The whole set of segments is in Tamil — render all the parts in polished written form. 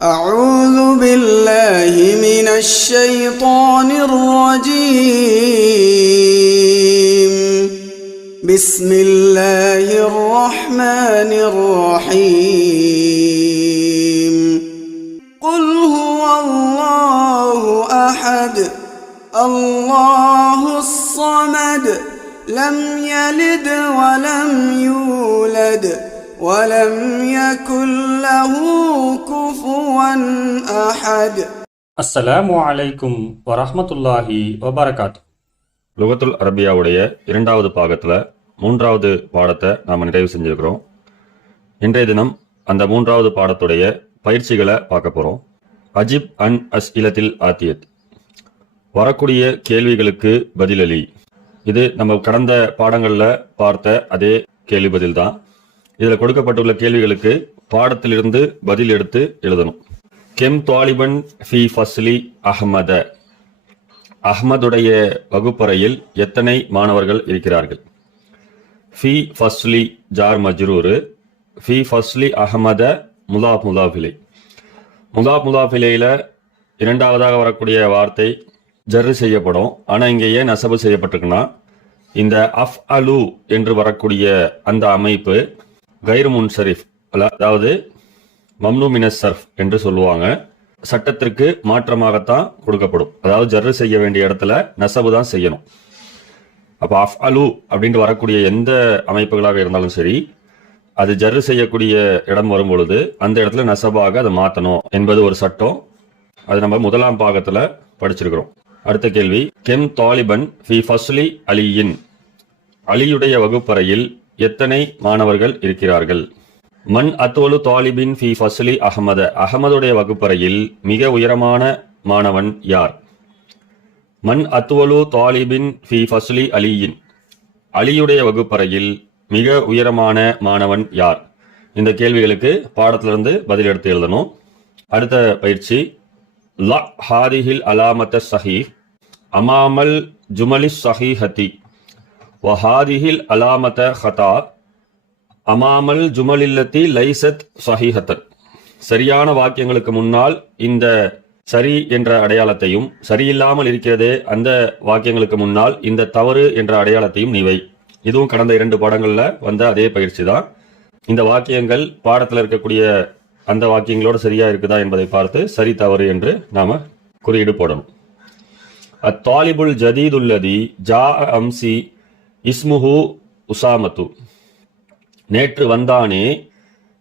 أعوذ بالله من الشيطان الرجيم بسم الله الرحمن الرحيم قل هو الله أحد الله الصمد لم يلد ولم يولد ولم يكن له كفوا أحد. அஸ்ஸலாமு அலைக்கும் வரஹ்மத்துல்லாஹி வபரகாத்துஹு. லுகத்துல் அரபியாவுடைய இரண்டாவது பாகத்தில் மூன்றாவது பாடத்தை நாம் நிறைவு செஞ்சுருக்கிறோம். இன்றைய தினம் அந்த மூன்றாவது பாடத்துடைய பயிற்சிகளை பார்க்க போகிறோம். அஜிப் அன் அஸ் இலத்தில் ஆத்தியத், வரக்கூடிய கேள்விகளுக்கு பதிலளி. இது நம்ம கடந்த பாடங்களில் பார்த்த அதே கேள்வி பதில் தான். இதில் கொடுக்கப்பட்டுள்ள கேள்விகளுக்கு பாடத்திலிருந்து பதில் எடுத்து எழுதணும். கெம் தாலிபன் ஃபி ஃபஸ்லி அஹ்மத, அஹ்மதுடைய வகுப்பறையில் எத்தனை மாணவர்கள் இருக்கிறார்கள்? ஃபி ஃபஸ்லி ஜார் மஜ்ரூர், ஃபி ஃபஸ்லி அஹ்மத முதாஃப் முதாஃபிலை. முதாஃப் முதாஃபிலையில் இரண்டாவதாக வரக்கூடிய வார்த்தை ஜர்ரு செய்யப்படும். ஆனால் இங்கே ஏன் நசபு செய்யப்பட்டிருக்குன்னா, இந்த அஃப் அலு என்று வரக்கூடிய அந்த அமைப்பு கைர் முன்சரிஃப், அதாவது மம்னூ மினஸ் சர்ஃப் என்று சொல்லுவாங்க. சட்டத்திற்கு மாற்றமாகத்தான் கொடுக்கப்படும். அதாவது ஜர்ரு செய்ய வேண்டிய இடத்துல நசபு தான் செய்யணும். அப்போ அஃப் அலு அப்படின்ட்டு வரக்கூடிய எந்த அமைப்புகளாக இருந்தாலும் சரி, அது ஜர்ரு செய்யக்கூடிய இடம் வரும் பொழுது அந்த இடத்துல நசபாக அதை மாற்றணும் என்பது ஒரு சட்டம். அது நம்ம முதலாம் பாகத்தில் படிச்சிருக்கிறோம். அடுத்த கேள்வி, கெம் தாலிபன் ஃபி ஃபஸ்லி அலியின், அலியுடைய வகுப்பறையில் எத்தனை மாணவர்கள் இருக்கிறார்கள்? மன் அத்வலு தாலிபின் ஃபி ஃபஸ்லி அஹ்மத, அஹ்மதுடைய வகுப்பறையில் மிக உயரமான மாணவன் யார்? மன் அத்வலு தாலிபின் ஃபி ஃபஸ்லி அலியின், அலியுடைய வகுப்பறையில் மிக உயரமான மாணவன் யார்? இந்த கேள்விகளுக்கு பாடத்திலிருந்து பதில் எடுத்து எழுதணும். அடுத்த பயிற்சி, ல ஹாதிஹில் அலாமத்த சஹீஹ் அமாமல் ஜுமலிஸ் சஹீஹதி வஹாதிஹில் அலாமத ஹதா அமாமல் ஜுமலில்லத்தி லைசத் சஹீஹத்தன். சரியான வாக்கியங்களுக்கு முன்னால் இந்த சரி என்ற அடையாளத்தையும், சரியில்லாமல் இருக்கிறதே அந்த வாக்கியங்களுக்கு முன்னால் இந்த தவறு என்ற அடையாளத்தையும் நீவை. இதுவும் கடந்த 2 பாடங்கள்ல வந்த அதே பயிற்சி தான். இந்த வாக்கியங்கள் பாடத்தில் இருக்கக்கூடிய அந்த வாக்கியங்களோட சரியா இருக்குதா என்பதை பார்த்து சரி தவறு என்று நாம குறியீடு போடணும். அத்தாலிபுல் ஜதீதுல்லதி ஜா அம்சி இஸ்முஹு உசாமத்து, நேற்று வந்தானே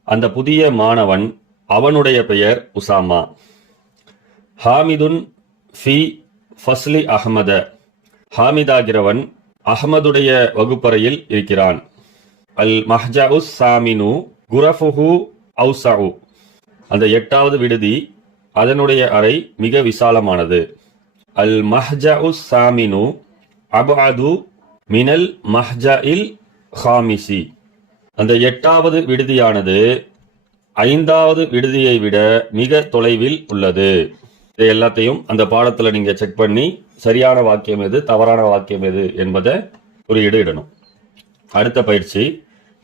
அந்த புதிய மாணவன், அவனுடைய பெயர் உசாமா. ஹாமிதுன் ஃபி ஃபஸ்லி அஹ்மத, ஹாமிதாகிறவன் அஹ்மதுடைய வகுப்பறையில் இருக்கிறான். அல் மஹ்ஜஉஸ் சாமினு குரஃபுஹு அவ்ஸஉ, அந்த 8வது விடுதி அதனுடைய அறை மிக விசாலமானது. அல் மஹ்ஜஉஸ் சாமினு அப்அது மினல் மஹ்ஜஇல் ஹாமிசி, அந்த 8வது விடுதியானது 5வது விடுதியை விட மிக தொலைவில் உள்ளது. இதை எல்லாத்தையும் அந்த பாடத்தில் நீங்க செக் பண்ணி சரியான வாக்கியம் எது, தவறான வாக்கியம் எது என்பதை குறியீடு இடணும். அடுத்த பயிற்சி,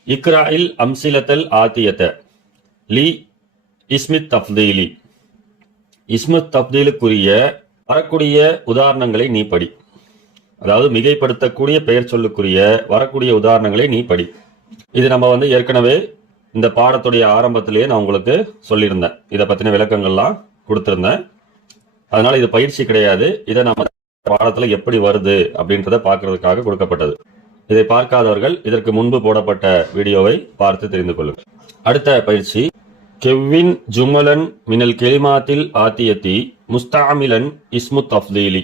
இக்ராயில் அம்சிலத்தல் ஆத்தியத்த லி இஸ்மித் தப்தீலி, இஸ்மித் தப்தீலுக்குரிய வரக்கூடிய உதாரணங்களை நீ படி. அதாவது மிகைப்படுத்தக்கூடிய பெயர் சொல்லுக்குரிய வரக்கூடிய உதாரணங்களை நீ படி. இது நம்ம ஏற்கனவே இந்த பாடத்துடைய ஆரம்பத்திலேயே நான் உங்களுக்கு சொல்லியிருந்தேன். இதை பத்தின விளக்கங்கள்லாம் கொடுத்திருந்தேன். அதனால இது பயிற்சி கிடையாது. இதை நம்ம பாடத்துல எப்படி வருது அப்படின்றத பார்க்கறதுக்காக கொடுக்கப்பட்டது. இதை பார்க்காதவர்கள் இதற்கு முன்பு போடப்பட்ட வீடியோவை பார்த்து தெரிந்து கொள்ளுங்கள். அடுத்த பயிற்சி, கெவ்வின் ஜுமலன் மினல் கெலிமாத்தில் ஆத்தியத்தி முஸ்தாமிலன் இஸ்முத் தஃப்தீலி,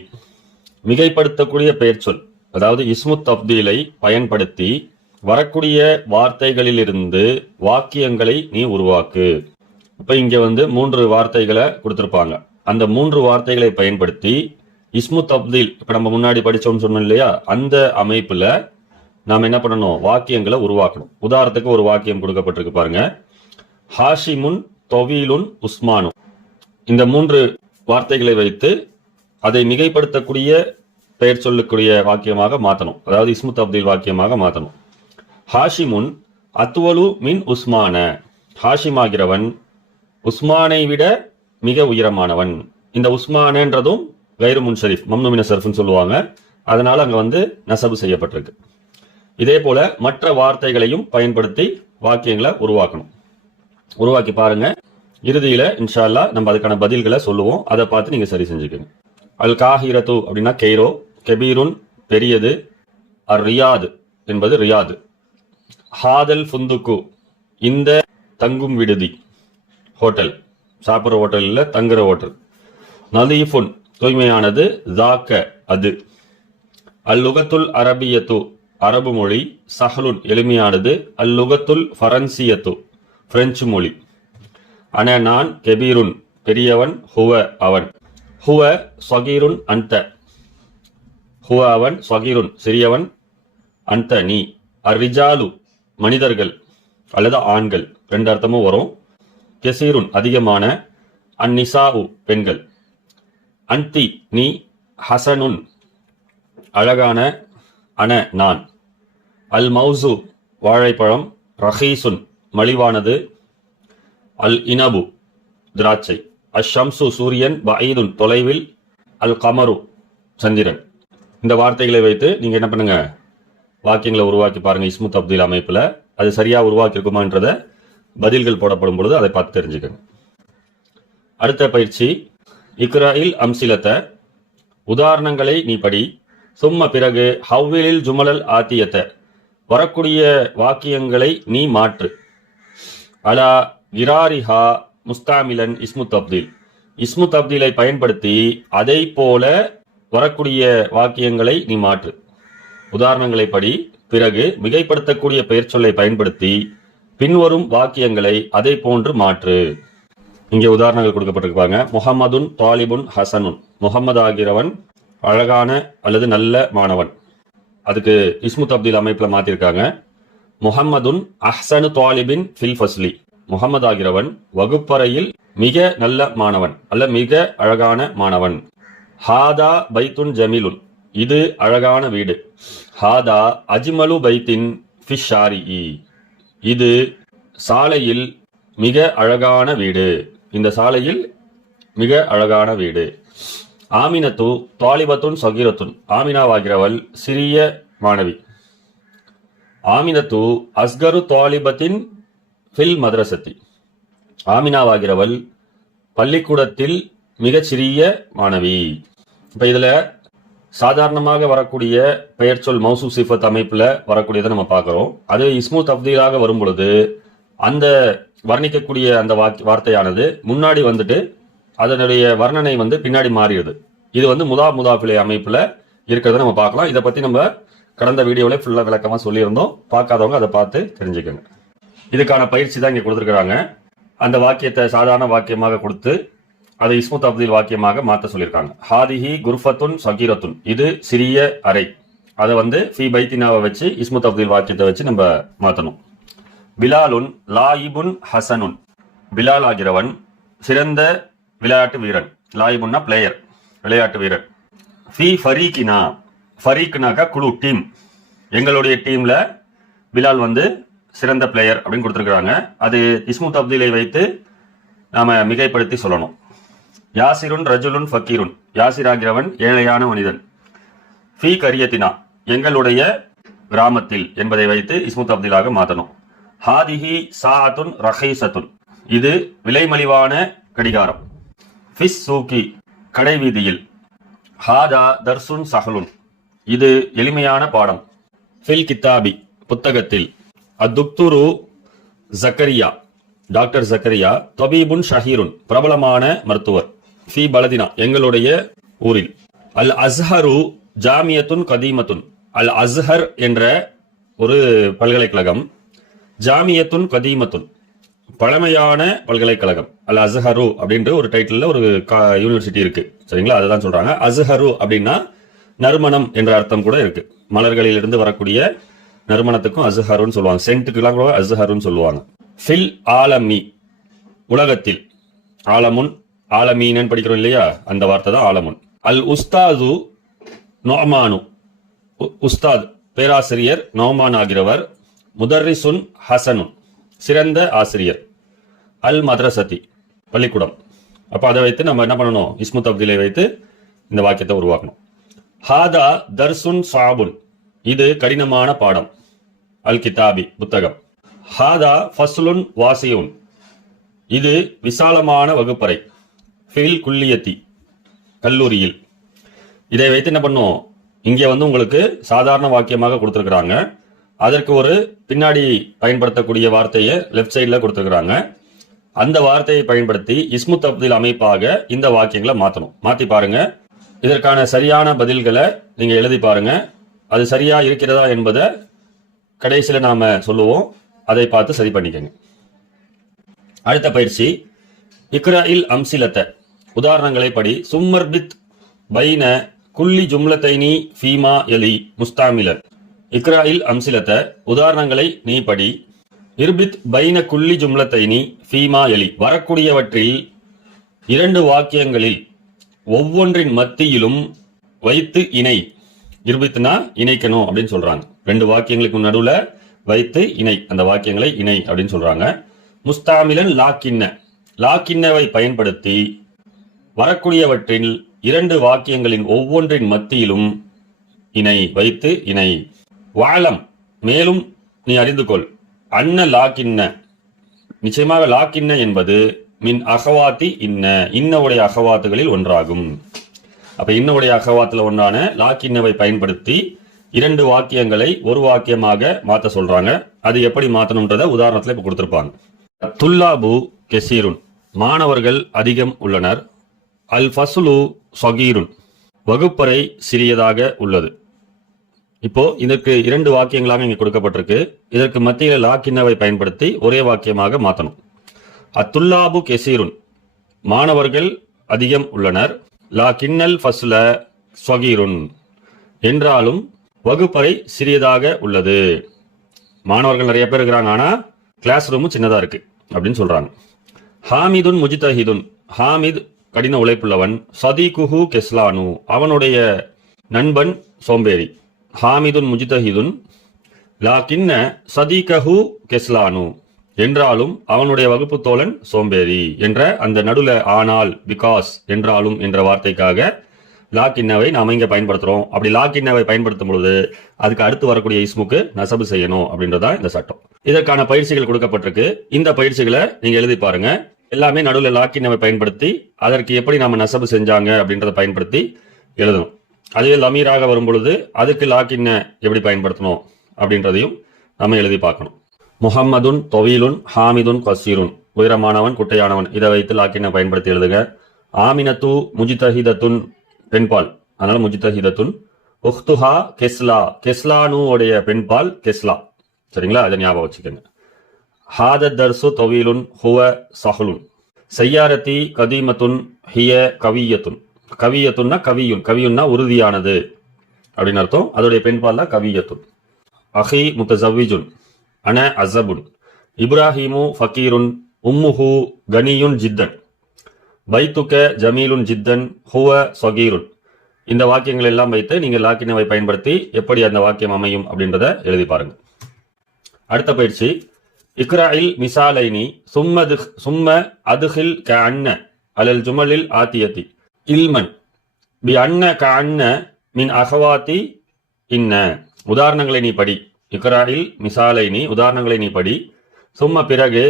மிகைப்படுத்தக்கூடிய பெயர் சொல், அதாவது இஸ்முத் தஃப்தீலை பயன்படுத்தி வரக்கூடிய வார்த்தைகளிலிருந்து வாக்கியங்களை நீ உருவாக்கு. இப்ப இங்க 3 வார்த்தைகளை கொடுத்திருப்பாங்க. அந்த 3 வார்த்தைகளை பயன்படுத்தி இஸ்முத் தப்தீல், இப்ப நம்ம முன்னாடி படிச்சோம்னு சொன்னோம் இல்லையா, அந்த அமைப்புல நாம் என்ன பண்ணணும், வாக்கியங்களை உருவாக்கணும். உதாரணத்துக்கு ஒரு வாக்கியம் கொடுக்கப்பட்டிருக்கு பாருங்க, ஹாஷிமுன் தொவீலுன் உஸ்மானு. இந்த 3 வார்த்தைகளை வைத்து அதை மிகைப்படுத்தக்கூடிய பெயர் சொல்லக்கூடிய வாக்கியமாக மாற்றணும். அதாவது இஸ்முத் தப்தீல் வாக்கியமாக மாற்றணும். ஹாஷிமுன் அத்வலு மின் உஸ்மான, ஹாஷிமாகிறவன் உஸ்மானை விட மிக உயரமானவன். இந்த உஸ்மானன்றதும் கைரு முன்ஷரிஃப் மம்னூமின சர்ஃப்னு சொல்லுவாங்க. அதனால அங்க வந்து நசபு செய்யப்பட்டிருக்கு. இதே போல மற்ற வார்த்தைகளையும் பயன்படுத்தி வாக்கியங்களை உருவாக்கி பாருங்க. இறுதியில இன்ஷா அல்லாஹ் நம்ம அதுக்கான பதில்களை சொல்லுவோம். அதை பார்த்து நீங்க சரி செஞ்சுக்கோங்க. அல் காஹிரத்து அப்படின்னா கெய்ரோ, கெபீருன் பெரியது, அர் ரியாது என்பது ரியாது, ஹாதல் ஃபுந்துக்கு இந்த தங்கும் விடுதி, ஹோட்டல், சாப்பிட்ற ஹோட்டல் இல்ல தங்குற ஹோட்டல், நலீஃபுன் தூய்மையானது, ஜாக்க அது, அல் லுகத்துல் அரபியத்து அரபு மொழி, சஹலுன் எளிமையானது, அல் லுகத்துல் ஃபரன்சியத்து பிரெஞ்சு மொழி, அன நான், கெபீருன் பெரியவன், ஹுவ அவன், ஹுவ ஸ்வகீருன் அந்த, ஹுவ அவன், ஸ்வகீருன் சிறியவன், அந்த நீ, அர்ரிஜாலு மனிதர்கள் அல்லது ஆண்கள், ரெண்டு அர்த்தமும் வரும். கெசீருன் அதிகமான, அந்நிசாவு பெண்கள், அன்தி நீ, ஹசனுன் அழகான, அன நான், அல் மௌசு வாழைப்பழம், ரஹீசுன் மலிவானது, அல் இனபு திராட்சை, அஷம்சு சூரியன், பஈதுன் தொலைவில், அல் கமரு சந்திரன். இந்த வார்த்தைகளை வைத்து நீங்க என்ன பண்ணுங்க, வாக்கியங்களை உருவாக்கி பாருங்க. இஸ்மு தப்தீல் அமைப்புல அது சரியா உருவாக்கி இருக்குமான்றத பதில்கள் போடப்படும் பொழுது அதை பார்த்து தெரிஞ்சுக்கங்க. அடுத்த பயிற்சி, இக்ராயில் அம்சிலத்தை உதாரணங்களை நீ படி, சும்ம பிறகு ஹவ்விலில் ஜுமலல் ஆத்தியத்தை வரக்கூடிய வாக்கியங்களை நீ மாற்று, அலா கிராரிஹா முஸ்தாமிலன் இஸ்மு தப்தீல் இஸ்மு தப்தீலை பயன்படுத்தி அதை போல வரக்கூடிய வாக்கியங்களை நீ மாற்று. உதாரணங்களை படி, பிறகு மிகைப்படுத்தக்கூடிய பெயர் சொல்லை பயன்படுத்தி பின்வரும் வாக்கியங்களை அதை போன்று மாற்று. இங்கே உதாரணங்கள் கொடுக்கப்பட்டிருப்பாங்க. முஹம்மதுன் தாலிபுன் ஹசனுன், முகமது ஆகிறவன் அழகான அல்லது நல்ல மாணவன். அதுக்கு இஸ்மு தப்தீல் அமைப்புல மாத்திருக்காங்க. முஹம்மதுன் அஹ்சனு தாலிபின் ஃபில் ஃபஸ்லி, முகமது ஆகிறவன் வகுப்பறையில் மிக நல்ல மாணவன் அல்ல மிக அழகான மாணவன். ஹாதா பைத்துன் ஜமீலுன், இது அழகான வீடு. ஹாதா அஜ்மலு பைத்தின் ஃபிஷாரி, இது சாலையில் மிக அழகான வீடு, இந்த சாலையில் மிக அழகான வீடு. ஆமினத்து தாலிபத்துன் சகீரத்துன், ஆமினாவாகிறவள் சிறிய மாணவி. ஆமினத்து அஸ்கரு தாலிபத்தின் ஃபில் மദ്രസத்தி, ஆமினாவாகிறவள் பள்ளிக்கூடத்தில் மிகச்சிறிய மாணவி. இப்ப இதுல சாதாரணமாக வரக்கூடிய பெயர் சொல் மௌசூ சிஃபத் அமைப்புல வரக்கூடியதை நம்ம பார்க்கிறோம். அது இஸ்மு தப்தீலாக வரும் பொழுது அந்த வர்ணிக்கக்கூடிய அந்த வார்த்தையானது முன்னாடி வந்துட்டு அதனுடைய வர்ணனை வந்து பின்னாடி மாறிடுது. இது வந்து முதாஃபிலை அமைப்புல இருக்கிறத நம்ம பார்க்கலாம். இதை பத்தி நம்ம கடந்த வீடியோல ஃபுல்லா விளக்கமா சொல்லியிருந்தோம். பார்க்காதவங்க அதை பார்த்து தெரிஞ்சுக்கோங்க. இதுக்கான பயிற்சி தான் இங்க கொடுத்துருக்காங்க. அந்த வாக்கியத்தை சாதாரண வாக்கியமாக கொடுத்து அதை இஸ்மு தப்தீல் வாக்கியமாக மாற்ற சொல்லியிருக்காங்க. ஹாதிஹி குர்ஃபத்துன் சகீரத்துன், இது சிறிய அறை. அதை வந்து ஃபி பைத்தினாவை வச்சு இஸ்மு தப்தீல் வாக்கியத்தை வச்சு நம்ம மாற்றணும். பிலாலுன் லாயிபுன் ஹசனுன், பிலால் ஆகிறவன் சிறந்த விளையாட்டு வீரன். லாயிபுன்னா பிளேயர், விளையாட்டு வீரன். ஃபி ஃபரீக்கினா, ஃபரீக்னாக்கா குழு, டீம். எங்களுடைய டீம்ல பிலால் வந்து சிறந்த பிளேயர் அப்படின்னு கொடுத்துருக்காங்க. அது இஸ்மு தப்தீலை வைத்து நாம மிகைப்படுத்தி சொல்லணும். யாசிருன் ரஜுலுன் ஃபக்கீருன், யாசிர் ஆகிறவன் ஏழையான மனிதன். ஃபி கரியத்தினா, எங்களுடைய கிராமத்தில் என்பதை வைத்து இஸ்மு தப்தீலாக மாற்றணும். ஹாதிஹி சாஅத்துன் ரஹீசத்துன், இது விலைமலிவான கடிகாரம். ஃபிஸ் சூக்கி, கடை வீதியில். ஹாதா தர்சுன் சஹலுன், இது எளிமையான பாடம். ஃபில் கித்தாபி, புத்தகத்தில். அத்துக்துரு ஜக்கரியா, டாக்டர் ஜக்கரியா. தபீபுன் ஷஹீருன், பிரபலமான மருத்துவர். ஃபி பலதினா, எங்களுடைய ஊரில். அல் அஸ்ஹரு ஜாமியத்துன் கதீமத்துன், அல் அஸ்ஹர் என்ற ஒரு பல்கலைக்கழகம். ஜாமியத்துன் கதீமத்துன், பழமையான பல்கலைக்கழகம். அல் அஸ்ஹரு அப்படின்ற ஒரு டைட்டில் ஒரு யூனிவர்சிட்டி இருக்கு, சரிங்களா? அதுதான் சொல்றாங்க. அஸ்ஹரு அப்படின்னா நறுமணம் என்ற அர்த்தம் கூட இருக்கு. மலர்களில் இருந்து வரக்கூடிய நறுமணத்துக்கும் அஸ்ஹருன்னு சொல்லுவாங்க. சென்ட்டுக்கெல்லாம் கூட அஸ்ஹருன்னு சொல்லுவாங்க. ஃபில் ஆலமி, உலகத்தில். ஆலமுன், ஆலமீனன் படிக்கிறோம் இல்லையா, அந்த வார்த்தை தான் ஆலமுன். அல் உஸ்தாது நோமானு, உஸ்தாத் பேராசிரியர் நோமான் ஆகிறவர். முதர்ரிசுன் ஹசனுன், சிறந்த ஆசிரியர். அல் மദ്രസத்தி, பள்ளிக்கூடம். அப்ப அதை வைத்து நம்ம என்ன பண்ணணும், இஸ்மு தப்தீலை வைத்து இந்த வாக்கியத்தை உருவாக்கணும். ஹாதா தர்சுன் சாபுன், இது கடினமான பாடம். அல் கிதாபி, புத்தகம். ஹாதா ஃபஸ்லுன் வாசியுன், இது விசாலமான வகுப்பறை. ஃபில் குல்லியத்தி, கல்லூரியில். இதை வைத்து என்ன பண்ணும், இங்கே உங்களுக்கு சாதாரண வாக்கியமாக கொடுத்துருக்குறாங்க. அதற்கு ஒரு பின்னாடி பயன்படுத்தக்கூடிய வார்த்தையை லெஃப்ட் சைடில் கொடுத்துருக்குறாங்க. அந்த வார்த்தையை பயன்படுத்தி இஸ்மு தப்தீல் அமைப்பாக இந்த வாக்கியங்களை மாற்றணும். மாற்றி பாருங்க. இதற்கான சரியான பதில்களை நீங்க எழுதி பாருங்க. அது சரியா இருக்கிறதா என்பதை கடைசியில் நாம சொல்லுவோம். அதை பார்த்து சரி பண்ணிக்கங்க. அடுத்த பயிற்சி, இக்ராஇல் அம்சிலத்த, உதாரணங்களை படி. சும்மர்பித் பைன குல்லி ஜும்லத்தைனி ஃபீமா எலி முஸ்தாமிலன். இக்ராஇல் அம்சிலத்த, உதாரணங்களை நீ படி. இர்பித் பைன குல்லி ஜும்லத்தைனி ஃபீமா எலி, வரக்கூடியவற்றில் இரண்டு வாக்கியங்களில் ஒவ்வொன்றின் மத்தியிலும் வைத்து இணை. இர்பித்னா இணைக்கணும் அப்படின்னு சொல்றாங்க. ரெண்டு வாக்கியங்களுக்கு நடுவுல வைத்து இணை, அந்த வாக்கியங்களை இணை அப்படின்னு சொல்றாங்க. முஸ்தாமிலன் லாக்கின்ன, லாக்கின்னவை பயன்படுத்தி வரக்கூடியவற்றில் இரண்டு வாக்கியங்களின் ஒவ்வொன்றின் மத்தியிலும் இணை, வைத்து இணை. வாலம், மேலும் நீ அறிந்து கொள். அன்ன லாக்கின்ன, நிச்சயமாக லாக்கின்ன என்பது மின் அகவாத்தி இன்ன, இன்னவுடைய அகவாத்துகளில் ஒன்றாகும். அப்ப இன்னவுடைய அகவாத்துல ஒன்றான லாக்கின்னவை பயன்படுத்தி இரண்டு வாக்கியங்களை ஒரு வாக்கியமாக மாத்த சொல்றாங்க. அது எப்படி மாத்தணும்ன்றத உதாரணத்துல இப்ப கொடுத்திருப்பாங்க. துல்லாபு கெசீருன், மாணவர்கள் அதிகம் உள்ளனர். அல் ஃபஸ்லு சகீருன், வகுப்பறை சிறியதாக உள்ளது. இப்போ இதற்கு இரண்டு வாக்கியங்களாக இங்க கொடுக்கப்பட்டிருக்கு. இதற்கு மத்தியில லாக்கின்னவை பயன்படுத்தி ஒரே வாக்கியமாக மாற்றணும். அத்துல்லாபு கெசீருன், மாணவர்கள் அதிகம் உள்ளனர். லாக்கின்னல் ஃபஸ்ல ஸ்வகீருன், என்றாலும் வகுப்பறை சிறியதாக உள்ளது. மாணவர்கள் நிறைய பேர் இருக்கிறாங்க, ஆனா கிளாஸ் ரூமும் சின்னதா இருக்கு அப்படின்னு சொல்றாங்க. ஹாமிதுன் முஜ்தஹிதுன், ஹாமித் கடின உழைப்புள்ளவன். சதீகுஹு கெஸ்லானு, அவனுடைய நண்பன் சோம்பேறி. ஹாமிதுன் முஜ்தஹிதுன் லாக்கின்ன சதீகஹு கெஸ்லானு, என்றாலும் அவனுடைய வகுப்பு தோழன் சோம்பேறி என்ற அந்த நடுல ஆனால், பிகாஸ், என்றாலும் என்ற வார்த்தைக்காக லாக்கின்னவை நாம இங்க பயன்படுத்துறோம். அப்படி லாக்கின்னவை பயன்படுத்தும் பொழுது அதுக்கு அடுத்து வரக்கூடிய இஸ்முக்கு நசபு செய்யணும் அப்படின்றதா இந்த சட்டம். இதற்கான பயிற்சிகள் கொடுக்கப்பட்டிருக்கு. இந்த பயிற்சிகளை நீங்க எழுதி பாருங்க. எல்லாமே நடுவில் லாக்கின்னவை பயன்படுத்தி அதற்கு எப்படி நாம நசபு செஞ்சாங்க அப்படின்றத பயன்படுத்தி எழுதணும். அதுவே லமீராக வரும் பொழுது அதுக்கு லாக்கின்ன எப்படி பயன்படுத்தணும் அப்படின்றதையும் நம்ம எழுதி பார்க்கணும். முஹம்மதுன் தொவீலுன் ஹாமிதுன் கசீருன், உயரமானவன் குட்டையானவன். இதை வைத்து லாக்கின்ன பயன்படுத்தி எழுதுக. ஆமினத்து முஜ்தஹிதத்துன், பெண்பால், அதனால முஜ்தஹிதத்துன். உஹ்துஹா கெஸ்லா, கெஸ்லானுடைய பெண்பால் கெஸ்லா. சரிங்களா, அதை ஞாபகம் வச்சுக்கோங்க. ஹாதத் தர்சு தொவீலுன் ஹுவ சஹலுன். சையாரத்தி கதீமத்துன் ஹிய கவியத்துன். கவியத்துன்னா கவியுன், கவியுன்னா உறுதியானது அப்படின்னு அர்த்தம். அதோடைய பெண்பால் தான் கவியத்துன். அஹி முத்தசவ்விஜுன் அன அசபுன். இப்ராஹிமு ஃபக்கீருன் உம்முஹு கனியுன் ஜித்தன். பைத்துக்க ஜமீலுன் ஜித்தன் ஹுவ சகீருன். இந்த வாக்கியங்கள் எல்லாம் வைத்து நீங்க லாக்கின்னவை பயன்படுத்தி எப்படி அந்த வாக்கியம் அமையும் அப்படின்றத எழுதி பாருங்க. அடுத்த பயிற்சி, இக்ராஇல் மிசாலைனி சும்ம அதுஹில் க அன்ன அலல் ஜுமலில் ஆத்தியத்தி இல்மன் பி அன்ன க அன்ன மின் அகவாத்தி இன்ன. உதாரணங்களை நீ படி. இக்ராஇல் மிசாலைனி, உதாரணங்களை நீ படி. சும்ம பிறகு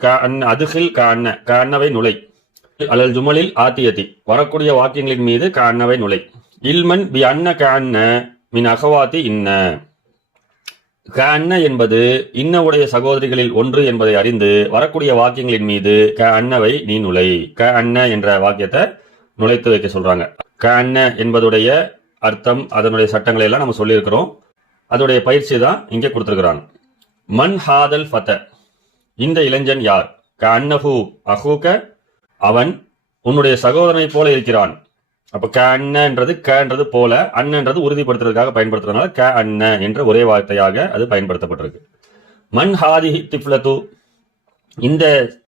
க அன்ன அதுஹில் க அன்ன, க அன்னவை நுழை. அலல் ஜுமலில் ஆத்தியத்தி, வரக்கூடிய வாக்கியங்களின் மீது க அன்னவை நுழை. இல்மன் பி அன்ன க அன்ன மின் அகவாத்தி இன்ன. க அன்ன என்பது இன்னவுடைய சகோதரிகளில் ஒன்று என்பதை அறிந்து வரக்கூடிய வாக்கியங்களின் மீது க அன்னவை நீ நுழை. க அன்ன என்ற வாக்கியத்தை நுழைத்து வைக்க சொல்றாங்க. க அன்ன என்பதுடைய அர்த்தம், அதனுடைய சட்டங்களை எல்லாம் நம்ம சொல்லியிருக்கிறோம். அதோடைய பயிற்சி தான் இங்கே கொடுத்திருக்கிறாங்க. மன் ஹாதல் ஃபத, இந்த இளைஞன் யார்? க அன்னஹு அஹூக, அவன் உன்னுடைய சகோதரனை போல இருக்கிறான். அப்ப க அன்னன்றது கன்றது போல, அன்னன்றது உறுதிப்படுத்துறதுக்காக பயன்படுத்துறதுனால க அன்ன என்ற ஒரே வார்த்தையாக அது பயன்படுத்தப்பட்டிருக்கு. மன் ஹாதிஹி திஃப்லது, இந்த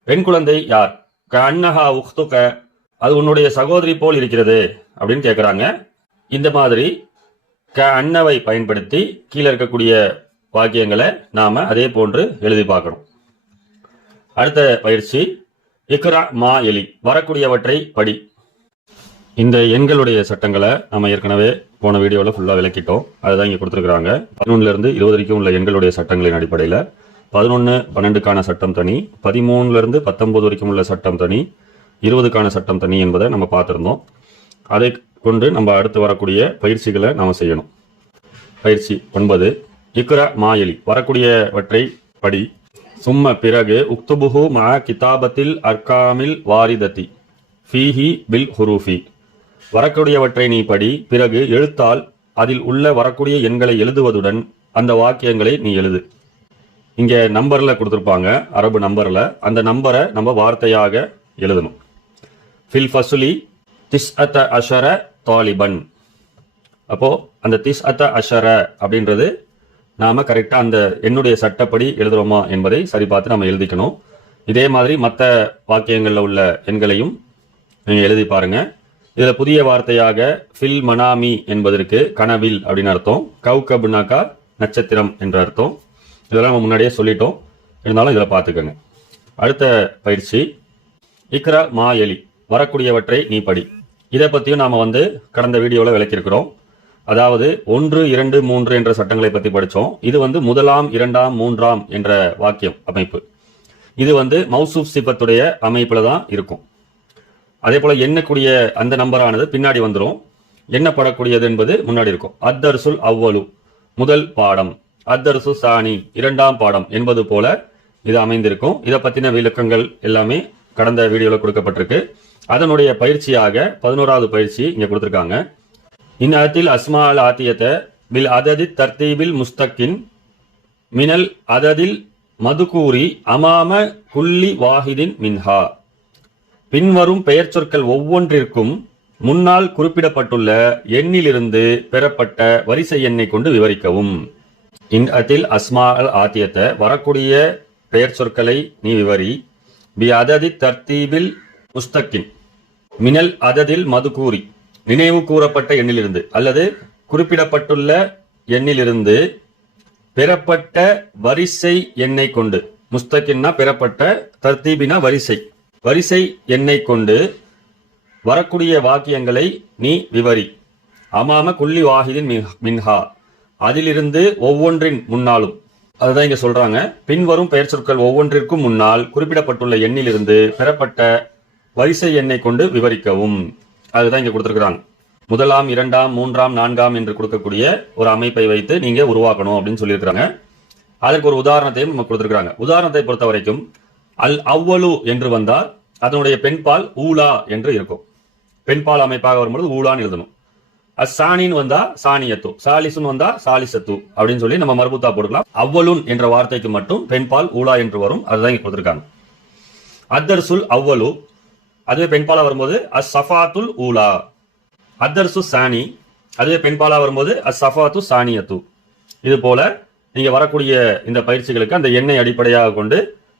பெண் குழந்தை யார்? க அன்னஹா உக்துக, அது உன்னுடைய சகோதரி போல் இருக்கிறது அப்படின்னு கேட்கிறாங்க. இந்த மாதிரி க அன்னவை பயன்படுத்தி கீழே இருக்கக்கூடிய வாக்கியங்களை நாம அதே போன்று எழுதி பார்க்கணும். அடுத்த பயிற்சி, இக்ரா மா எலி, வரக்கூடியவற்றை படி. இந்த எண்களுடைய சட்டங்களை நம்ம ஏற்கனவே போன வீடியோவில் ஃபுல்லாக விளக்கிட்டோம். அதுதான் இங்கே கொடுத்துருக்காங்க. 11 20 வரைக்கும் உள்ள எண்களுடைய சட்டங்களின் அடிப்படையில் 11 12க்கான சட்டம் தனி, 13 19 வரைக்கும் உள்ள சட்டம் தனி, 20க்கான சட்டம் தனி என்பதை நம்ம பார்த்துருந்தோம். அதை கொண்டு நம்ம அடுத்து வரக்கூடிய பயிற்சிகளை நாம் செய்யணும். பயிற்சி 9, இக்ரா மா எலி, வரக்கூடியவற்றை படி. சும்ம பிறகு உக்துபுஹு மா கிதாபத்தில் அர்காமில் வாரிதத்தி ஃபீஹி பில் ஹுரூஃபி, வரக்கூடியவற்றை நீ படி, பிறகு எழுத்தால் அதில் உள்ள வரக்கூடிய எண்களை எழுதுவதுடன் அந்த வாக்கியங்களை நீ எழுது. இங்க நம்பர்ல கொடுத்துருப்பாங்க, அரபு நம்பர்ல. அந்த நம்பரை நம்ம வார்த்தையாக எழுதணும். ஃபில் ஃபசுலி திஸ்அத அஷர தாலிபன். அப்போ அந்த திஸ்அத அஷர அப்படின்றது நாம கரெக்டா அந்த எண்ணுடைய சட்டப்படி எழுதுறோமா என்பதை சரி பார்த்து நம்ம எழுதிக்கணும். இதே மாதிரி மற்ற வாக்கியங்கள்ல உள்ள எண்களையும் நீங்க எழுதி பாருங்க. இதுல புதிய வார்த்தையாக ஃபில் மனாமி என்பதற்கு கனவில் அப்படின்னு அர்த்தம், கவுகப்னாக்கா நட்சத்திரம் என்ற அர்த்தம். இதெல்லாம் நம்ம முன்னாடியே சொல்லிட்டோம், இருந்தாலும் இதுல பார்த்துக்கோங்க. அடுத்த பயிற்சி இக்ரா மா எலி, வரக்கூடியவற்றை நீ படி. இதை பத்தியும் நாம கடந்த வீடியோல விளக்கியிருக்கிறோம். அதாவது 1 2 3 என்ற சட்டங்களை பத்தி படிச்சோம். இது முதலாம், இரண்டாம், மூன்றாம் என்ற வாக்கியம் அமைப்பு. இது மௌசூப் சிபத்துடைய அமைப்புல தான் இருக்கும். அதே போல எண்ணக்கூடிய அந்த நம்பரானது பின்னாடி வந்துடும், எண்ணப்படக்கூடியது என்பது முன்னாடி இருக்கும். அத்தர்சுல் அவ்வலு, முதல் பாடம், அத்தர்சு சாணி, இரண்டாம் பாடம் என்பது போல இது அமைந்திருக்கும். இதை பத்தின விளக்கங்கள் எல்லாமே கடந்த வீடியோல கொடுக்கப்பட்டிருக்கு. அதனுடைய பயிற்சியாக 11வது பயிற்சி இங்க கொடுத்திருக்காங்க. இந்நத்தில் அஸ்மா அல் ஆத்தியத்தை பில் அததி தர்த்தீபில் முஸ்தக்கின் மினல் அததில் மதுகூரி அமாம குல்லி வாஹிதின் மின்ஹா, பின்வரும் பெயர் சொற்கள் ஒவ்வொன்றிற்கும் முன்னால் குறிப்பிடப்பட்டுள்ள எண்ணிலிருந்து பெறப்பட்ட வரிசை எண்ணை கொண்டு விவரிக்கவும். இந்நத்தில் அஸ்மா அல் ஆத்தியத்தை, வரக்கூடிய பெயர் சொற்களை நீ விவரி. பி அததி தர்த்தீபில் முஸ்தக்கின் மினல் அததில் மதுகூரி, நினைவு கூறப்பட்ட எண்ணிலிருந்து அல்லது குறிப்பிடப்பட்டுள்ள எண்ணிலிருந்து பெறப்பட்ட வரிசை எண்ணை கொண்டு. முஸ்தகின்னா பெறப்பட்ட, தர்த்தீபினா வரிசை, வரிசை எண்ணை கொண்டு வரக்கூடிய வாக்கியங்களை நீ விவரி. அமாம குல்லி வாஹிதின் மின்ஹா, அதிலிருந்து ஒவ்வொன்றின் முன்னாலும். அதுதான் இங்க சொல்றாங்க. பின்வரும் பெயர் சொற்கள் ஒவ்வொன்றிற்கும் முன்னால் குறிப்பிடப்பட்டுள்ள எண்ணிலிருந்து பெறப்பட்ட வரிசை எண்ணை கொண்டு விவரிக்கவும். அதுதான் இங்க கொடுத்திருக்கிறாங்க. முதலாம், இரண்டாம், மூன்றாம், நான்காம் என்று கொடுக்கக்கூடிய ஒரு அமைப்பை வைத்து நீங்க உருவாக்கணும் அப்படின்னு சொல்லியிருக்கிறாங்க. அதற்கு ஒரு உதாரணத்தையும் நம்ம கொடுத்திருக்கிறாங்க. உதாரணத்தை பொறுத்த வரைக்கும் அல் அவ்வலு என்று வந்தால் அதனுடைய பெண்பால் ஊலா என்று இருக்கும். பெண்பால் அமைப்பாக வரும்போது ஊலான்னு எழுதணும். அசானின் வந்தா சானியத்து, சாலிசுன் வந்தா சாலிசத்து அப்படின்னு சொல்லி நம்ம மர்பூத்தா போட்டுக்கலாம். அவ்வலுன் என்ற வார்த்தைக்கு மட்டும் பெண்பால் ஊலா என்று வரும். அதுதான் இங்க கொடுத்திருக்காங்க. அத்தர்சுல் அவ்வலு, அதுவே பெண்பாலா வரும்போது அஸ் சஃபாத்துல் ஊலா. அத்தர்சு சானி, அதுவே பெண்பாலா வரும்போது அஸ் சஃபாத்து சானியத்து. இது போல நீங்க வரக்கூடிய இந்த பயிற்சிகளுக்கு அந்த எண்ணை அடிப்படையாக கொண்டு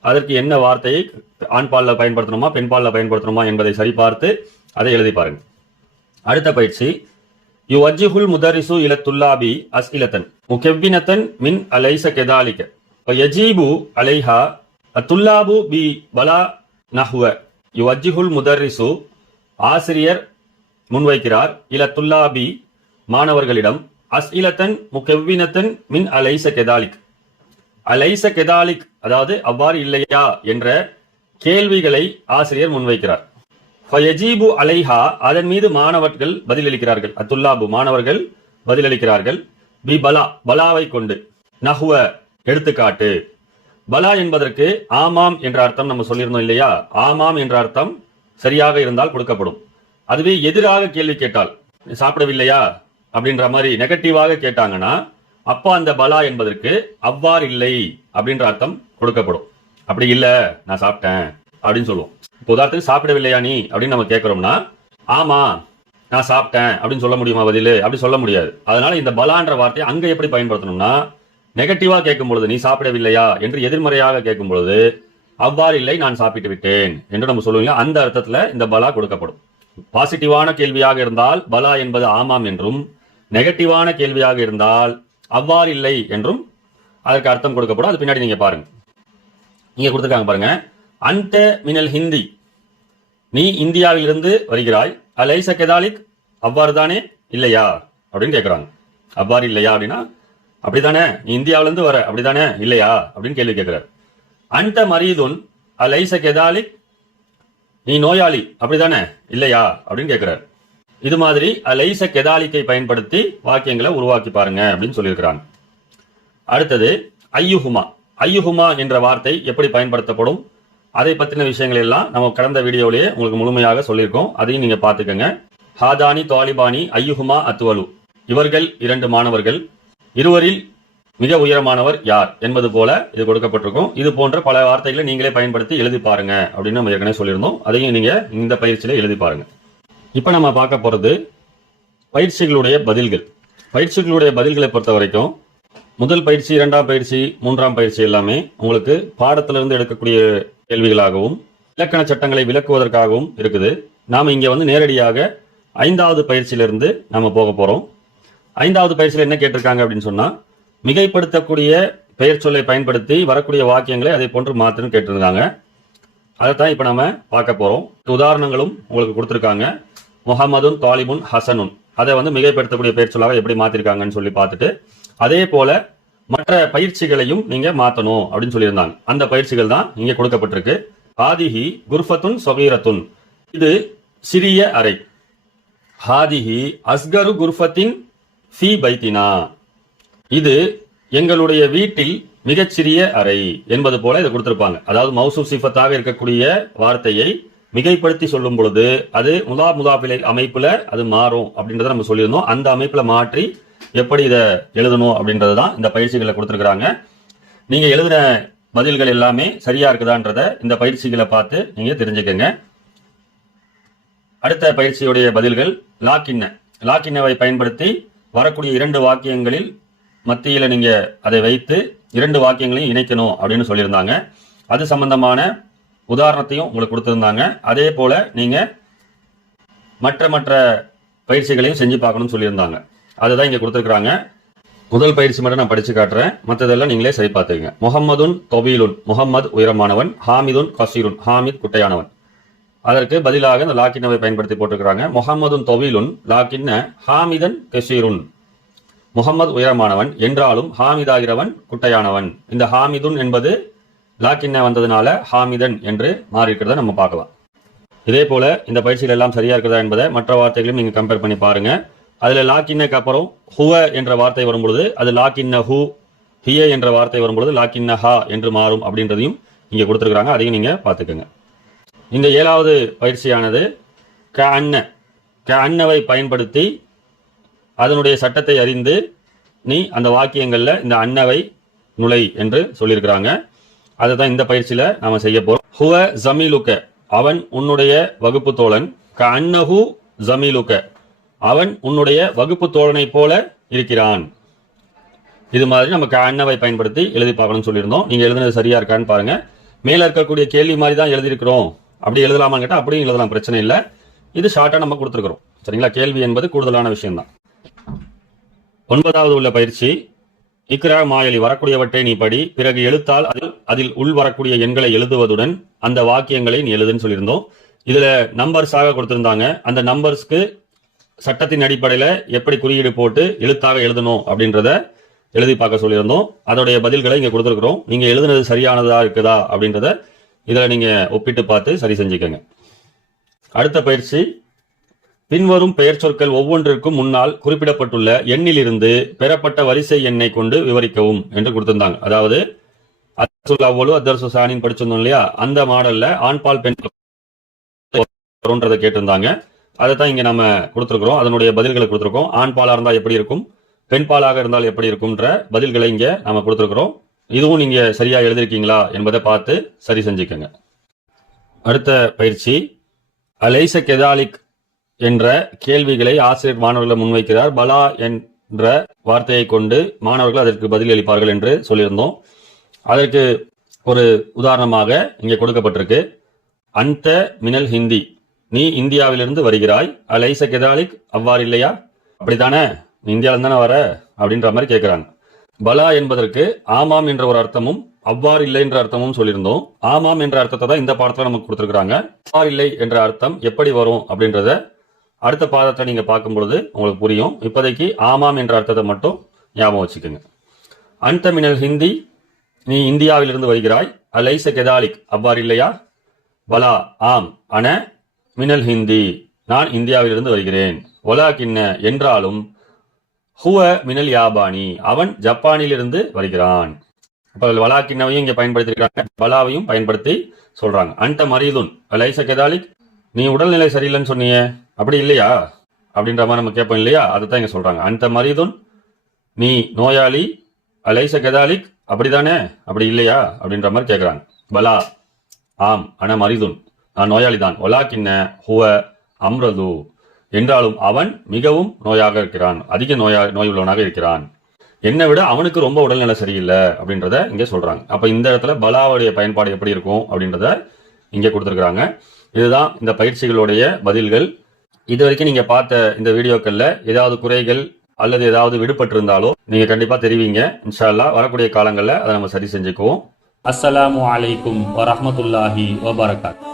அதற்கு என்ன வார்த்தையை ஆண்பாலில் பயன்படுத்தணுமா பெண்பாலில் பயன்படுத்தணுமா என்பதை சரிபார்த்து அதை எழுதி பாருங்க. அடுத்த பயிற்சி யுவஜ்ஜிஹுல் முதரிசு இல துல்லாபி அஸ்இலத்தன் முகவ்வினத்தன் மின் அலைஸ கெதாலிக யஜீபு அலைஹா அத்துல்லாபு பி பலா நஹ்வ. யுவஜ்ஜிஹுல் முதரிசு, ஆசிரியர் முன்வைக்கிறார், இல துல்லாபி மாணவர்களிடம், அஸ்இலத்தன் முகவ்வினத்தன் மின் அலைஸ கெதாலிக், அலைஸ கெதாலிக் அதாவது அவ்வாறு இல்லையா என்ற கேள்விகளை ஆசிரியர் முன்வைக்கிறார். ஃபயஜீபு அலைஹா, அதன் மீது மாணவர்கள் பதிலளிக்கிறார்கள். அத்துல்லாபு மாணவர்கள் பதிலளிக்கிறார்கள். பி பலா, பலாவை கொண்டு. நஹ்வ எடுத்துக்காட்டு. பலா என்பதற்கு ஆமாம் என்ற அர்த்தம் நம்ம சொல்லியிருந்தோம் இல்லையா? ஆமாம் என்ற அர்த்தம் சரியாக இருந்தால் கொடுக்கப்படும். அதுவே எதிராக கேள்வி கேட்டால், சாப்பிடவில்லையா அப்படின்ற மாதிரி நெகட்டிவாக கேட்டாங்கன்னா அப்ப அந்த பலா என்பதற்கு அவ்வாறு இல்லை அப்படின்ற அர்த்தம் கொடுக்கப்படும். அப்படி இல்ல நான் சாப்பிட்டேன் அப்படின்னு சொல்லுவோம். இப்போ உதாரணத்துக்கு சாப்பிடவில்லையா நீ அப்படின்னு நம்ம கேட்கிறோம்னா, ஆமா நான் சாப்பிட்டேன் அப்படின்னு சொல்ல முடியுமா பதில்? அப்படி சொல்ல முடியாது. அதனால இந்த பலான்ற வார்த்தையை அங்க எப்படி பயன்படுத்தணும்னா, நெகட்டிவா கேட்கும் பொழுது நீ சாப்பிடவில்லையா என்று எதிர்மறையாக கேட்கும் பொழுது அவ்வாறு இல்லை நான் சாப்பிட்டு விட்டேன் என்று நம்ம சொல்லுவீங்க. அந்த அர்த்தத்துல இந்த பலா கொடுக்கப்படும். பாசிட்டிவான கேள்வியாக இருந்தால் பலா என்பது ஆமாம் என்றும், நெகட்டிவான கேள்வியாக இருந்தால் அவ்வாறு இல்லை என்றும் அதற்கு அர்த்தம் கொடுக்கப்படும். அது பின்னாடி நீங்க பாருங்க. நீங்க கொடுத்துருக்காங்க பாருங்க. அன்ட மினல் ஹிந்தி, நீ இந்தியாவிலிருந்து வருகிறாய். அலைச கெதாலிக், அவ்வாறு தானே இல்லையா அப்படின்னு கேட்குறாங்க. அவ்வாறு இல்லையா அப்படின்னா அப்படித்தானே, நீ இந்தியாவிலிருந்து வர அப்படித்தானே இல்லையா அப்படின்னு கேள்வி கேட்கிறார். அன்ட மரீதுன் அலைச கெதாலிக், நீ நோயாளி அப்படித்தானே இல்லையா அப்படின்னு கேட்கிறார். இது மாதிரி அலைச கெதாலிக்கை பயன்படுத்தி வாக்கியங்களை உருவாக்கி பாருங்க அப்படின்னு சொல்லியிருக்கிறாங்க. அடுத்தது ஐயுஹுமா. ஐயுஹுமா என்ற வார்த்தை எப்படி பயன்படுத்தப்படும், அதை பற்றின விஷயங்கள் எல்லாம் நம்ம கடந்த வீடியோவிலேயே உங்களுக்கு முழுமையாக சொல்லியிருக்கோம். அதையும் நீங்க பார்த்துக்கங்க. ஹாதானி தாலிபானி ஐயுஹுமா அத்துவலு, இவர்கள் 2 மாணவர்கள், இருவரில் மிக உயரமானவர் யார் என்பது போல இது கொடுக்கப்பட்டிருக்கும். இது போன்ற பல வார்த்தைகளை நீங்களே பயன்படுத்தி எழுதி பாருங்க அப்படின்னு நம்ம ஏற்கனவே சொல்லியிருந்தோம். அதையும் நீங்க இந்த பயிற்சியில எழுதி பாருங்க. இப்ப நம்ம பார்க்க போறது பயிற்சிகளுடைய பதில்கள். பயிற்சிகளுடைய பதில்களை பொறுத்த வரைக்கும் முதல் பயிற்சி, 2ஆம் பயிற்சி, 3ஆம் பயிற்சி எல்லாமே உங்களுக்கு பாடத்திலிருந்து எடுக்கக்கூடிய கேள்விகளாகவும் இலக்கண சட்டங்களை விளக்குவதற்காகவும் இருக்குது. நாம இங்க நேரடியாக 5வது பயிற்சியிலிருந்து நாம போக போறோம். 5வது பயிற்சியில் என்ன கேட்டிருக்காங்க அப்படின்னு சொன்னா, மிகைப்படுத்தக்கூடிய பெயர் சொல்லை பயன்படுத்தி வரக்கூடிய வாக்கியங்களை அதை போன்று மாற்றுன்னு கேட்டிருந்தாங்க. அதைத்தான் இப்ப நம்ம பார்க்க போறோம். உதாரணங்களும் உங்களுக்கு கொடுத்திருக்காங்க. முகமதுன் தாலிபுன் ஹசனுன், அதை மிகைப்படுத்தக்கூடிய பெயர் சொல்லாக எப்படி மாத்திருக்காங்கன்னு சொல்லி பார்த்துட்டு, அதே போல மற்ற பயிற்சிகளையும் நீங்க மாத்தணும் அப்படின்னு சொல்லியிருந்தாங்க. அந்த பயிற்சிகள் தான் இங்க கொடுக்கப்பட்டிருக்கு. ஹாதிஹி குர்ஃபத்துன் சொகீரத்துன், இது சிறிய அறை. ஹாதிஹி அஸ்கரு குர்ஃபத்தின் ஃபீ பைத்தினா, இது எங்களுடைய வீட்டில் மிகச்சிறிய அறை என்பது போல இதை கொடுத்திருப்பாங்க. அதாவது மௌசூப் சிஃபத்தாக இருக்கக்கூடிய வார்த்தையை மிகைப்படுத்தி சொல்லும் பொழுது அது முதாபிலை அமைப்புல அது மாறும் அப்படின்றத நம்ம சொல்லியிருந்தோம். அந்த அமைப்புல மாற்றி எப்படி இதை எழுதணும் அப்படின்றது தான் இந்த பயிற்சிகளை கொடுத்திருக்கிறாங்க. நீங்க எழுதின பதில்கள் எல்லாமே சரியா இருக்குதான்றத இந்த பயிற்சிகளை பார்த்து நீங்க தெரிஞ்சுக்கங்க. அடுத்த பயிற்சியுடைய பதில்கள் லாக்கின்ன. லாக்கின்னவை பயன்படுத்தி வரக்கூடிய 2 வாக்கியங்களில் மத்தியில நீங்க அதை வைத்து 2 வாக்கியங்களையும் இணைக்கணும் அப்படின்னு சொல்லியிருந்தாங்க. அது சம்பந்தமான உதாரணத்தையும் உங்களுக்கு கொடுத்திருந்தாங்க. அதே போல நீங்க மற்ற பயிற்சிகளையும் செஞ்சு பார்க்கணும்னு சொல்லியிருந்தாங்க. அதுதான் இங்க கொடுத்திருக்காங்க. முதல் பயிற்சி மட்டும் நான் படிச்சு காட்டுறேன், மற்றதெல்லாம் நீங்களே சரி பார்த்துக்கங்க. முகம்மதுன் தொபீலுன், முகம்மது உயரமானவன். ஹாமிதுன் கசீருன், ஹாமித் குட்டையானவன். அதற்கு பதிலாக இந்த லாக்கின்னவை பயன்படுத்தி போட்டிருக்கிறாங்க. முகம்மதுன் தொபீலுன் லாக்கின்ன ஹாமிதன் கசீருன், முகமது உயரமானவன் என்றாலும் ஹாமிதாகிறவன் குட்டையானவன். இந்த ஹாமிதுன் என்பது லாக்கின்ன வந்ததுனால ஹாமிதன் என்று மாறி இருக்கிறத நம்ம பார்க்கலாம். இதே போல இந்த பயிற்சிகள் எல்லாம் சரியா இருக்கிறதா என்பதை மற்ற வார்த்தைகளையும் நீங்க கம்பேர் பண்ணி பாருங்க. அதுல லாக்கின்னக்கு அப்புறம் ஹுவ என்ற வார்த்தை வரும்பொழுது அது லாக்கின்ன ஹூ, ஹிய என்ற வார்த்தை வரும்பொழுது லாக்கின்ன ஹா என்று மாறும் அப்படின்றதையும் இங்க கொடுத்திருக்காங்க. அதையும் நீங்க பார்த்துக்கோங்க. இந்த 7வது பயிற்சியானது க அன்னவை பயன்படுத்தி அதனுடைய சட்டத்தை அறிந்து நீ அந்த வாக்கியங்கள்ல இந்த அன்னவை நுழை என்று சொல்லியிருக்கிறாங்க. அதை தான் இந்த பயிற்சியில நாம செய்ய போறோம். ஹுவ ஜமீலுக்க, அவன் உன்னுடைய வகுப்பு தோழன். க அன்னஹு ஜமீலுக்க, அவன் உன்னுடைய வகுப்பு தோழனை போல இருக்கிறான். இது மாதிரி நம்ம க அன்னவை பயன்படுத்தி எழுதி பார்க்கணும்னு சொல்லியிருந்தோம். நீங்க எழுதுனது சரியா இருக்கான்னு பாருங்க. மேல இருக்கக்கூடிய கேள்வி மாதிரி தான் எழுதியிருக்கிறோம், அப்படி எழுதலாமான்னு கேட்டா அப்படியும் எழுதலாம், பிரச்சனை இல்லை. இது ஷார்ட்டா நம்ம கொடுத்துருக்கிறோம். சரிங்களா? கேள்வி என்பது கூடுதலான விஷயம் தான். 9வது உள்ள பயிற்சி இக்ரா மாயலி, வரக்கூடியவற்றை நீ படி, பிறகு எழுத்தால் அதில் உள் வரக்கூடிய எண்களை எழுதுவதுடன் அந்த வாக்கியங்களை நீ எழுதுன்னு சொல்லியிருந்தோம். இதுல நம்பர்ஸாக கொடுத்திருந்தாங்க. அந்த நம்பர்ஸ்க்கு சட்டத்தின் அடிப்படையில எப்படி குறியீடு போட்டு எழுத்தாக எழுதணும் அப்படின்றத எழுதி பார்க்க சொல்லியிருந்தோம். அதோடைய பதில்களை இங்க கொடுத்துருக்கிறோம். நீங்க எழுதுனது சரியானதா இருக்குதா அப்படின்றத இதுல நீங்க ஒப்பிட்டு பார்த்து சரி செஞ்சுக்கங்க. அடுத்த பயிற்சி பின்வரும் பெயர் சொற்கள் ஒவ்வொன்றிற்கும் முன்னால் குறிப்பிடப்பட்டுள்ள எண்ணிலிருந்து பெறப்பட்ட வரிசை எண்ணை கொண்டு விவரிக்கவும் என்று கொடுத்திருந்தாங்க. அதாவது அத்தர்சு சானின் படிச்சிருந்தோம் இல்லையா, அந்த மாடல்ல ஆண்பால் பெண் கேட்டிருந்தாங்க. அதை தான் இங்க நம்ம கொடுத்திருக்கிறோம். அதனுடைய பதில்களை கொடுத்திருக்கோம். ஆண்பாலா இருந்தால் எப்படி இருக்கும், பெண் பாலாக இருந்தால் எப்படி இருக்கும்ன்ற பதில்களை இங்க நாம கொடுத்திருக்கிறோம். இதுவும் நீங்க சரியா எழுதிருக்கீங்களா என்பதை பார்த்து சரி செஞ்சுக்கங்க. அடுத்த பயிற்சி அலைச கெதாலிக் என்ற கேள்விகளை ஆசிரியர் மாணவர்களை முன்வைக்கிறார். பலா என்ற வார்த்தையை கொண்டு மாணவர்கள் அதற்கு பதில் அளிப்பார்கள் என்று சொல்லியிருந்தோம். அதற்கு ஒரு உதாரணமாக இங்கே கொடுக்கப்பட்டிருக்கு. அந்த மினல் ஹிந்தி, நீ இந்தியாவிலிருந்து வருகிறாய். அலைச கெதாலிக், அவ்வாறு இல்லையா, அப்படித்தானே, நீ இந்தியாவில தானே வர அப்படின்ற மாதிரி கேட்கிறாங்க. பலா என்பதற்கு ஆமாம் என்ற ஒரு அர்த்தமும் அவ்வாறு இல்லை என்ற அர்த்தமும் சொல்லியிருந்தோம். ஆமாம் என்ற அர்த்தத்தை தான் இந்த பாடத்துல நமக்கு கொடுத்திருக்காங்க. அவ்வாறு இல்லை என்ற அர்த்தம் எப்படி வரும் அப்படின்றத அடுத்த பாடத்தை நீங்க பார்க்கும் பொழுது உங்களுக்கு புரியும். இப்போதைக்கு ஆமாம் என்ற அர்த்தத்தை மட்டும் ஞாபகம் வச்சுக்கோங்க. அன்த மினல் ஹிந்தி, நீ இந்தியாவிலிருந்து வருகிறாய். அலைச கெதாலிக், அவ்வாறு இல்லையா? பலா, ஆம். அன மினல் ஹிந்தி, நான் இந்தியாவிலிருந்து வருகிறேன். ஒலாகின்ன, என்றாலும். ஹுவ மினல் யாபானி, அவன் ஜப்பானிலிருந்து வருகிறான். அப்ப வலாக்கின்னவையும் இங்க பயன்படுத்திருக்காங்க, பலாவையும் பயன்படுத்தி சொல்றாங்க. அன்ட மரீதுன் அலைச கெதாலிக், நீ உடல்நிலை சரியில்லைன்னு சொன்னியே, அப்படி இல்லையா அப்படின்ற மாதிரி நம்ம கேட்போம் இல்லையா, அதுதான் இங்க சொல்றாங்க. அன்ட மரீதுன், நீ நோயாளி. அலைச கெதாலிக், அப்படிதானே, அப்படி இல்லையா அப்படின்ற மாதிரி கேட்கிறாங்க. பலா, ஆம். அன மரீதுன், நான் நோயாளி தான். ஒலாக்கின்ன ஹுவ அம்ரது, என்றாலும் அவன் மிகவும் நோயாக இருக்கிறான், அதிக நோய் உள்ளவனாக இருக்கிறான். என்னை விட அவனுக்கு ரொம்ப உடல்நிலை சரியில்லை அப்படின்றத இங்க சொல்றாங்க. அப்ப இந்த இடத்துல பலாவுடைய பயன்பாடு எப்படி இருக்கும் அப்படின்றத இங்க கொடுத்துருக்காங்க. இதுதான் இந்த பயிற்சிகளுடைய பதில்கள். இது வரைக்கும் நீங்க பார்த்த இந்த வீடியோக்கள்ல ஏதாவது குறைகள் அல்லது ஏதாவது விடுபட்டு இருந்தாலோ நீங்க கண்டிப்பா தெரிவிங்க. இன்ஷா அல்லாஹ் வரக்கூடிய காலங்களில் அதை நம்ம சரி செஞ்சுக்குவோம். அஸ்ஸலாமு அலைக்கும் வரஹ்மத்துல்லாஹி வபரகாத்துஹு.